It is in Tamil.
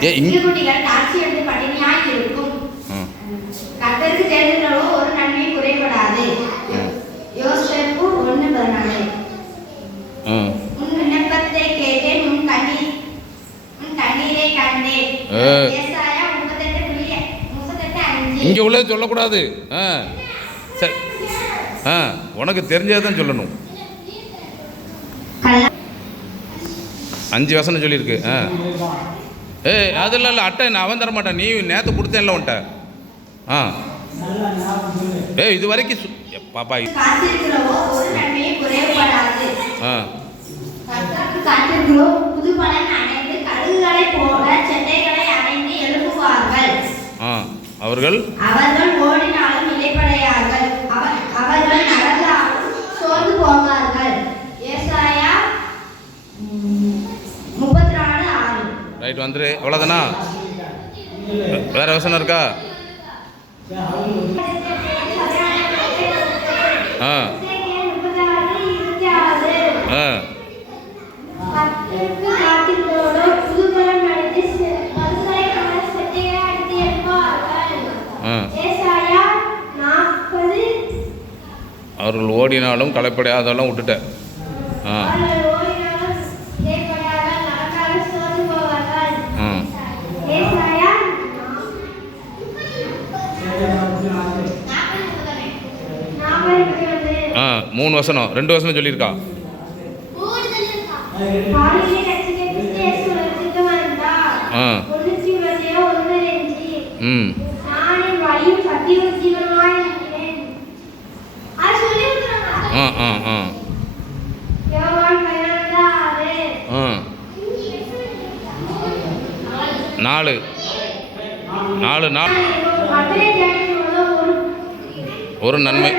குட்டிகள் தாட்சி எடுத்து பட்டினியாய் இருக்கும். கர்த்தருக்கு தெரிந்தவோ ஒரு நன்மை குறைபடாது. யோசேப்பு 1:14. உன் விண்ணப்பத்தை கேட்டேன், உன் கண்ணீரை கண்டேன். ஏசாயா 38:5. இங்கே உள்ளது சொல்லக்கூடாது. சரி, உனக்கு தெரிஞ்சதான் சொல்லணும். 5 வசனம் சொல்லியிருக்கு. அதெல்லாம் இல்லை, அட்டை நான் அவன் தரமாட்டேன். நீ நேற்று கொடுத்தேன்ல உன்ட்ட. இது வரைக்கும் பாப்பா அவர்கள் ஓடினாலும் இளைப்படையார்கள், அவர்கள் நடந்தாலும் சோர்ந்து போவார்கள். ஏசாயா 34:6. ரைட், வந்துரு. அவ்வளோதானா? வேற வசனம் இருக்கா? அவர்கள் ஓடினாலும் களைப்படையாதெல்லாம் விட்டுட்டேன். மூணு வசனம், 2 வசனம் சொல்லியிருக்கா. நாலு ஒரு நன்மை.